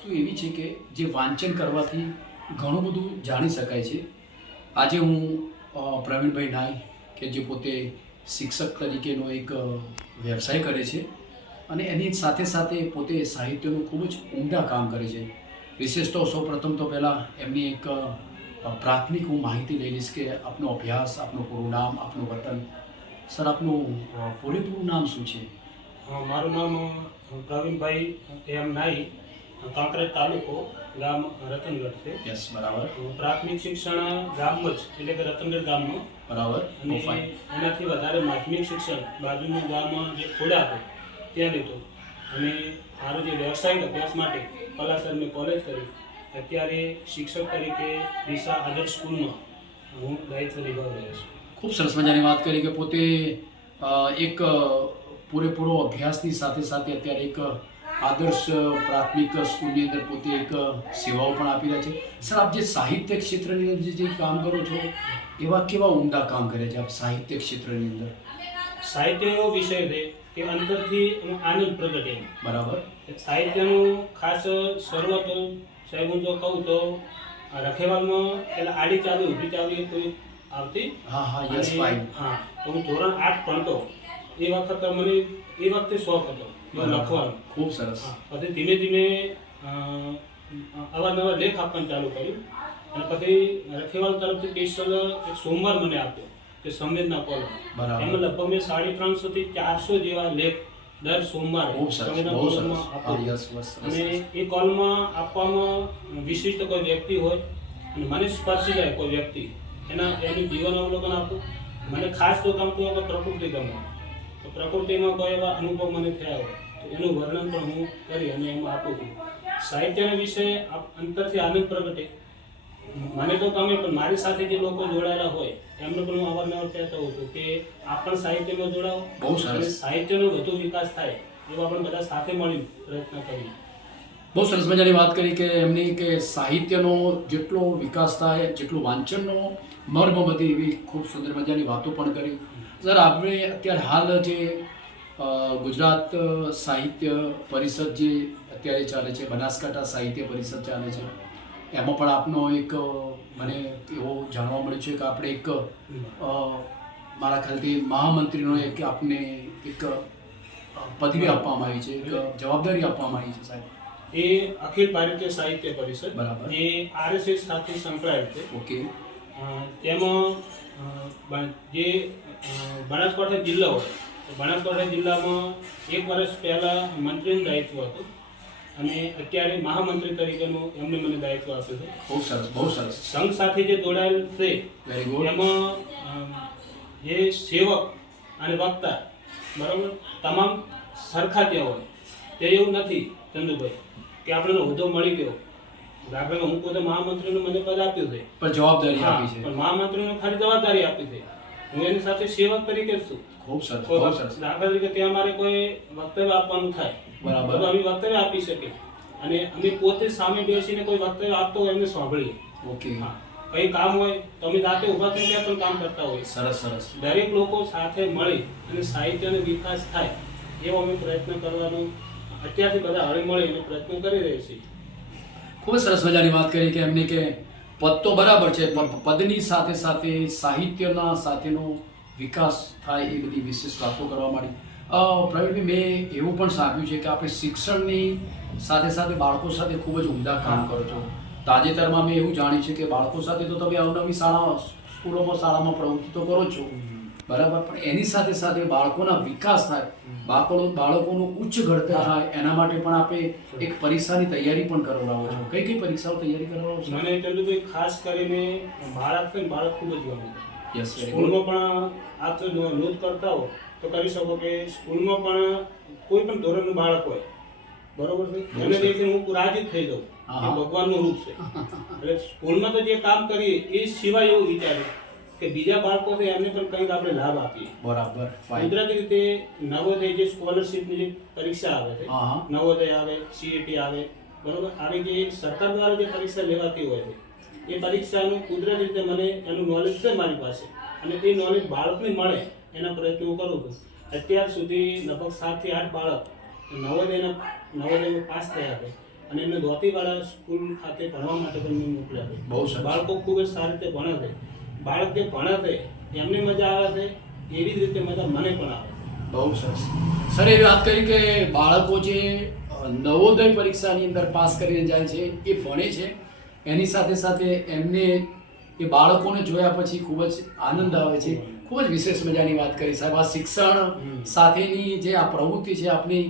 વસ્તુ એવી છે કે જે વાંચન કરવાથી ઘણું બધું જાણી શકાય છે. આજે હું પ્રવીણભાઈ નાઈ કે જે પોતે શિક્ષક તરીકેનો એક વ્યવસાય કરે છે અને એની સાથે સાથે પોતે સાહિત્યનું ખૂબ જ ઉમદા કામ કરે છે. વિશેષ તો સૌપ્રથમ તો પહેલાં એમની એક પ્રાથમિક હું માહિતી લઈ લઈશ કે આપનો અભ્યાસ, આપનું પૂરું નામ, આપનું વતન. સર, આપનું પૂરેપૂરું નામ શું છે? મારું નામ પ્રવીણભાઈ એમ નાઈ, કાંકરેજ તાલુકો, ગામ રતનગઢ છે. યસ, બરાબર. પ્રાથમિક શિક્ષણ ગામમાં જ એટલે કે રતનગઢ ગામમાં, બરાબર. અને એનાથી વધારે માધ્યમિક શિક્ષણ બાજુનું ગામમાં જે ખોડા છે ત્યાં લીધું. અને મારો જે વ્યવસાયિક અભ્યાસ માટે પલાસર મેં કોલેજ કરી. અત્યારે શિક્ષક તરીકે દિશા આદર્શ સ્કૂલમાં હું દાયિત્વ નિભાવી રહ્યો છું. ખૂબ સરસ મજાની વાત કરી કે પોતે એક પૂરેપૂરો અભ્યાસની સાથે સાથે અત્યારે એક આદર્શ પ્રાથમિક સ્કૂલની અંદર પોતે એક સેવાઓ પણ આપી રહ્યા છે. સર, આપ જે સાહિત્ય ક્ષેત્રની અંદર જે કામ કરો છો એવા કેવા ઉમદા કામ કરે છે આપ સાહિત્ય ક્ષેત્રની અંદર? સાહિત્ય એવો વિષય છે કે અંતરથી આનંદ પ્રગટે. બરાબર. સાહિત્યનું ખાસ શરૂઆત સાહેબ હું જો કહું તો રખેવાલમાં પેલા આડી ચાવી ઊભી ચાવી કોઈ આવતી. હા, યસ, ફાઇન. હા, તો હું ધોરણ 8 ભણતો એ વખત મને એ વખતે શોખ હતો લખવાનો. ખૂબ સરસ. પછી ધીમે ધીમે અવારનવાર લેખ આપવાનું ચાલુ કર્યું. અને પછી રખેવાલ તરફથી સ્પેશિયલ એક સોમવાર મને આપ્યો કે સંવેદના કોલમ. એમાં લગભગ મેં 350 થી 400 જેવા લેખ દર સોમવારે સંવેદના કોલમમાં આપ્યો. અને એ કોલમમાં આપવામાં વિશિષ્ટ કોઈ વ્યક્તિ હોય અને મને સ્પર્શી જાય કોઈ વ્યક્તિ, એનું જીવન અવલોકન આપું. મને ખાસ તો ગમતું હોય તો પ્રકૃતિ ગમે, તો પ્રકૃતિમાં કોઈ એવા અનુભવ મને થયા હોય તો એનું વર્ણન પણ હું કરી અને એમાં આપું છું. સાહિત્યના વિશે અંતરથી આનંદ પ્રગટે મને તો ગમે, પણ મારી સાથે જે લોકો જોડાયેલા હોય એમને પણ હું અવારનવાર કહેતો હોઉં છું કે આપ પણ સાહિત્યમાં જોડાઓ. બહુ સરસ. સાહિત્યનો વધુ વિકાસ થાય એવો આપણે બધા સાથે મળી પ્રયત્ન કરીએ. બહુ સરસ મજાની વાત કરી કે એમની કે સાહિત્યનો જેટલો વિકાસ થાય જેટલું વાંચનનો મર્મ બધી એવી ખૂબ સુંદર મજાની વાતો પણ કરી. સર, આપણે અત્યારે હાલ જે ગુજરાત સાહિત્ય પરિષદ જે અત્યારે ચાલે છે, બનાસકાંઠા સાહિત્ય પરિષદ ચાલે છે, એમાં પણ આપનો એક મને એવો જાણવા મળ્યું છે કે આપણે એક મારા ખ્યાલથી મહામંત્રીનો એક આપને એક પદવી આપવામાં આવી છે, એક જવાબદારી આપવામાં આવી છે સાહેબ. એ અખિલ ભારતીય સાહિત્ય પરિષદ, બરાબર, એ RSS સાથે સંકળાયેલ છે. ઓકે. તેમાં જે બનાસકાંઠા જિલ્લા હોય તો બનાસકાંઠા જિલ્લામાં 1 વર્ષ પહેલાં મંત્રીનું દાયિત્વ હતું અને અત્યારે મહામંત્રી તરીકેનું એમને મને દાયિત્વ આપ્યું છે. બહુ સરસ, બહુ સરસ. સંઘ સાથે જે જોડાયેલ છે વેરી ગુડ. એમાં જે સેવક અને વક્તા બરાબર તમામ સરખા ત્યાં હોય તે એવું નથી ચંદુભાઈ કે આપણને હોદ્દો મળી ગયો. દાખલા હું પોતે મહામંત્રીનું મને પદ આપ્યું છે પણ જવાબદારી આપી છે. પણ મહામંત્રીને ખાલી જવાબદારી આપી છે, હું એની સાથે સેવક તરીકે છું. ખૂબ સરસ, બહુ સરસ. દાખલા તરીકે ત્યાં મારે કોઈ વક્તવ્ય આપવાનું થાય બરાબર, તો અમે વક્તવ્ય આપી શકીએ અને અમે પોતે સામે બેસીને કોઈ વક્તવ્ય આપતો હોય એમને સાંભળીએ. ઓકે. કંઈ કામ હોય તો અમે જાતે ઊભા થઈને ત્યાં પણ કામ કરતા હોઈએ. સરસ, સરસ. દરેક લોકો સાથે મળી અને સાહિત્યનો વિકાસ થાય એવો અમે પ્રયત્ન કરવાનો અત્યારથી બધા હળી મળીને પ્રયત્ન કરી રહ્યા છીએ. ખૂબ જ સરસ મજાની વાત કરી કે એમની કે પદ તો બરાબર છે પણ પદની સાથે સાથે સાહિત્યના સાથેનો વિકાસ થાય એ બધી વિશેષ વાતો કરવા માંડી. પ્રવીણભાઈ, મેં એવું પણ સાંભળ્યું છે કે આપણે શિક્ષણની સાથે સાથે બાળકો સાથે ખૂબ જ ઉમદા કામ કરો છો. તાજેતરમાં મેં એવું જાણ્યું છે કે બાળકો સાથે તો તમે અવનવી શાળામાં પ્રવૃત્તિ તો કરો છો, બરાબર, પણ એની સાથે સાથે બાળકોના વિકાસ થાય, બાળકોનું ઉચ્ચ ઘડતર થાય એના માટે પણ આપણે એક પરીક્ષાની તૈયારી પણ કરાવો છો. કઈ કઈ પરીક્ષાઓ તૈયારી કરાવો છો? મને ચંદુભાઈ ખાસ કરીને બાળક ખૂબ જ ગમે. યસ, સ્કૂલમાં પણ આપ તો નોંધ કરતા હો તો કરી શકો કે સ્કૂલમાં પણ કોઈ પણ ધોરણનું બાળક હોય બરોબર છે, એને દેખીને હું રાજી થઈ જાઉં કે ભગવાનનું રૂપ છે. એટલે સ્કૂલમાં તો જે કામ કરીએ એ સિવાય એવું વિચારે કે બીજા બાળકો છે એમને પણ કંઈક આપણે લાભ આપીએ. બરાબર. કુદરતી રીતે નવોદય જે સ્કોલરશીપની જે પરીક્ષા આવે છે, નવોદય આવે, CET આવે, બરોબર, આવી જે સરકાર દ્વારા જે પરીક્ષા લેવાતી હોય છે એ પરીક્ષાનું કુદરતી રીતે મને એનું નોલેજ છે મારી પાસે અને એ નોલેજ બાળકને મળે એના પ્રયત્નો હું કરું છું. અત્યાર સુધી લગભગ 7 થી 8 બાળક નવોદયમાં પાસ થયા છે અને એમને ધોતીવાળા સ્કૂલ ખાતે ભણવા માટે પણ મેં મોકલ્યા છે. બહુ સરસ. બાળકો ખૂબ જ સારી રીતે ભણે છે. બાળક જે ભણે છે એમને મજા આવે છે એવી જ રીતે મજા મને પણ આવે છે. બહુ સરસ. સર એ વાત કરી કે બાળકો જે નવોદય પરીક્ષાની અંદર પાસ કરીને જાય છે એ ભણે છે, એની સાથે સાથે એમને એ બાળકોને જોયા પછી ખૂબ જ આનંદ આવે છે. ખૂબ જ વિશેષ મજાની વાત કરી સાહેબ. આ શિક્ષણ સાથેની જે આ પ્રવૃત્તિ છે આપની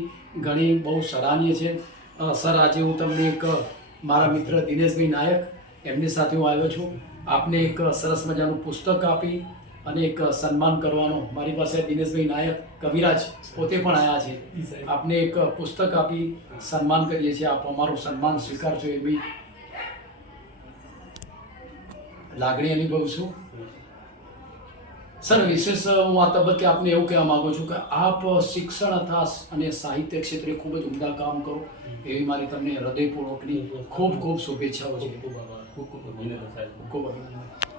ઘણી બહુ સરાહનીય છે. સર આજે હું તમને એક મારા મિત્ર દિનેશભાઈ નાયક એમની સાથે હું આવ્યો છું. આપને એક સરસ મજાનું પુસ્તક આપી અને એક સન્માન કરવાનો, મારી પાસે દિનેશભાઈ નાયક કવિરાજ પોતે પણ આવ્યા છે. આપને એક પુસ્તક આપી સન્માન કરીએ છીએ. આપ અમારું સન્માન સ્વીકારજો એવી લાગણી અનુભવું છું. સર વિશેષ હું આ તબક્કે આપને એવું કહેવા માંગુ છું કે આપ શિક્ષણ અને સાહિત્ય ક્ષેત્રે ખૂબ જ ઉમદા કામ કરો એવી મારી તમને હૃદયપૂર્વકની ખૂબ ખૂબ શુભેચ્છાઓ છે. ખૂબ ખૂબ આભાર. ખૂબ અભિનંદન.